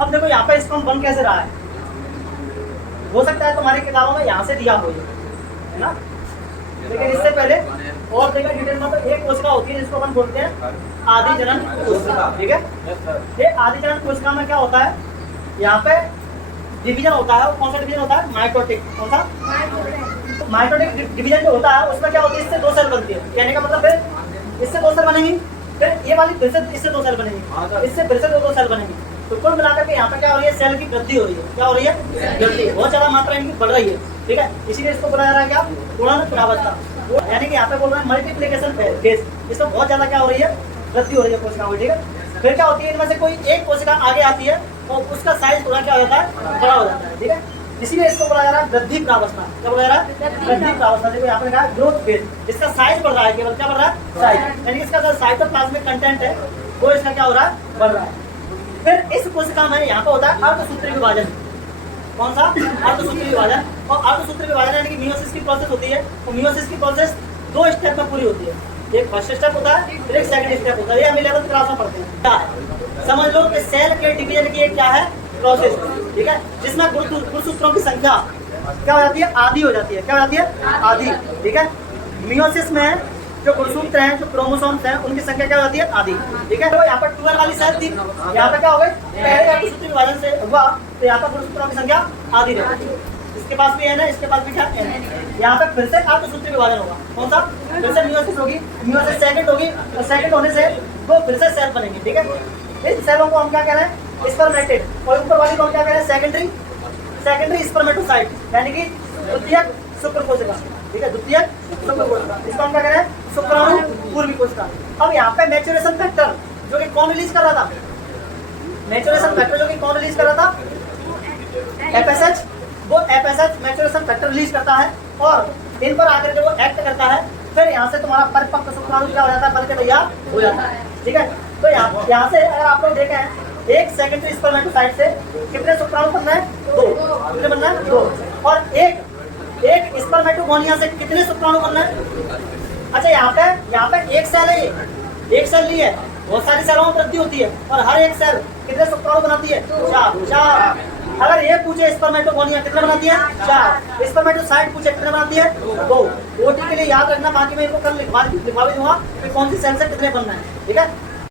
अब देखो यहाँ पे स्पर्म बन कैसे रहा है, हो सकता है तुम्हारी किताबों में यहाँ से दिया हो, है ना, लेकिन इससे पहले और देखा डिटेल में, तो एक कोशिका होती है जिसको अपन बोलते हैं आदि जनन कोशिका, ठीक है। ये आदि जनन कोशिका में क्या होता है, यहाँ पे डिवीजन होता है। कौन सा डिवीजन होता है? माइटोटिक। कौन सा? माइटोटिक डिवीजन जो होता है उसमें क्या होती है, इससे दो सेल बनती है। कहने का मतलब फिर इससे दो सेल बनेंगी, फिर ये वाली फिर से इससे दो सेल बनेंगी, इससे फिर से दो सेल बनेंगी। तो कुल मिलाकर के यहाँ पे क्या हो रही है, सेल की वृद्धि हो रही है। क्या हो रही है? वृद्धि। बहुत ज्यादा मात्रा इनकी बढ़ रही है, ठीक है। इसीलिए इसको बोला जा रहा है क्या, गुणन प्रावस्था। यानी कि यहाँ पे बोल रहे हैं मल्टीप्लिकेशन फेज, इसमें बहुत ज्यादा क्या हो रही है, वृद्धि हो रही है कोशिकाओं की, ठीक है। फिर क्या होती है, इनमें से कोई एक कोशिका आगे आती है और उसका साइज थोड़ा क्या हो जाता है, बड़ा हो जाता है, ठीक है। इसीलिए इसको बोला जा रहा है वृद्धि प्रावस्था। क्या बोला जा रहा है? वृद्धि प्रावस्था। देखो यहाँ पे लिखा है ग्रोथ फेज। इसका साइज बढ़ रहा है, केवल क्या बढ़ रहा है, साइज। यानी इसका जो साइटोप्लाज्मिक कंटेंट है वो इसका क्या हो रहा है, बढ़ रहा है। फिर इस कोशिका में यहाँ पे होता है अर्धसूत्री विभाजन। कौन सा? अर्धसूत्री विभाजन। और अर्धसूत्री विभाजन यानी कि मियोसिस की प्रोसेस होती है। तो मियोसिस की प्रोसेस दो स्टेप में पूरी होती है। एक फर्स्ट स्टेप होता है, फिर एक सेकंड स्टेप होता है। ये हम 11th क्लास में पढ़ते हैं। क्या है? समझ लो कि सेल के डिवीजन की एक क्या है, प्रोसेस, ठीक है, जिसमें गुणसूत्रों की संख्या क्या हो जाती है, आधी हो जाती है। क्या हो जाती है? आधी, ठीक है। मियोसिस में जो गुणसूत्र हैं, जो क्रोमोसोम्स हैं, उनकी संख्या क्या हो जाती है, आधी, ठीक है। तो यहाँ पर 12 वाली सेल थी, यहाँ पे क्या हो गई, पहले अर्धसूत्री विभाजन से हुआ तो यहाँ पर गुणसूत्रों की संख्या आधी रहेगी। इसके पास भी है, इसके पास भी क्या है, यहाँ पे फिर से अर्धसूत्री विभाजन होगा। कौन सा? फिर से मियोसिस होगी, मियोसिस सेकंड होगी, और सेकंड होने से दो फिर से सेल बनेंगे, ठीक है। इस सेलों को हम क्या कह रहे हैं, स्पर्मेटेड। और ऊपर वाली को हम क्या कह रहे हैं, सेकेंडरी स्पर्मेटोसाइट, यानी कि द्वितीयक शुक्र कोशिका, ठीक है, द्वितीयक शुक्र कोशिका। इसको हम क्या कह रहे हैं, शुक्राणु पूर्वी कोशिका। अब यहाँ पे मैच्योरेशन फैक्टर जो कि कौन रिलीज कर रहा था, मैच्योरेशन फैक्टर जो कि कौन रिलीज कर रहा था, एफएसएच। वो एफएसएच मैच्योरेशन फैक्टर रिलीज करता है और इन पर आकर के वो एक्ट करता है। फिर यहाँ से तुम्हारा परिपक्व शुक्राणु क्या हो जाता है, बनके तैयार हो जाता है, ठीक है। तो यहाँ से अगर आप लोग देखें, एक सेकेंडरी स्पर्मेटोसाइट से कितने शुक्राणु बनना है, दो। कितने बनना है, दो। और एक स्पर्मेटोगोनिया से कितने शुक्राणु बनना है। अच्छा, यहाँ पे एक सेल है, एक सेल ली है, बहुत सारी सेलों में वृद्धि होती है और हर एक सेल कितने शुक्राणु बनाती है, चार। अगर ये पूछे स्पर्मेटोगोनिया कितने बनाती है, चार। स्पर्मेटोसाइट पूछे कितने बनाती है, दो। ओटी के लिए याद रखना, बाकी मैं इनको कल लिखवा भी दूंगा कि कौन सी सेल से कितने बनना है, ठीक है।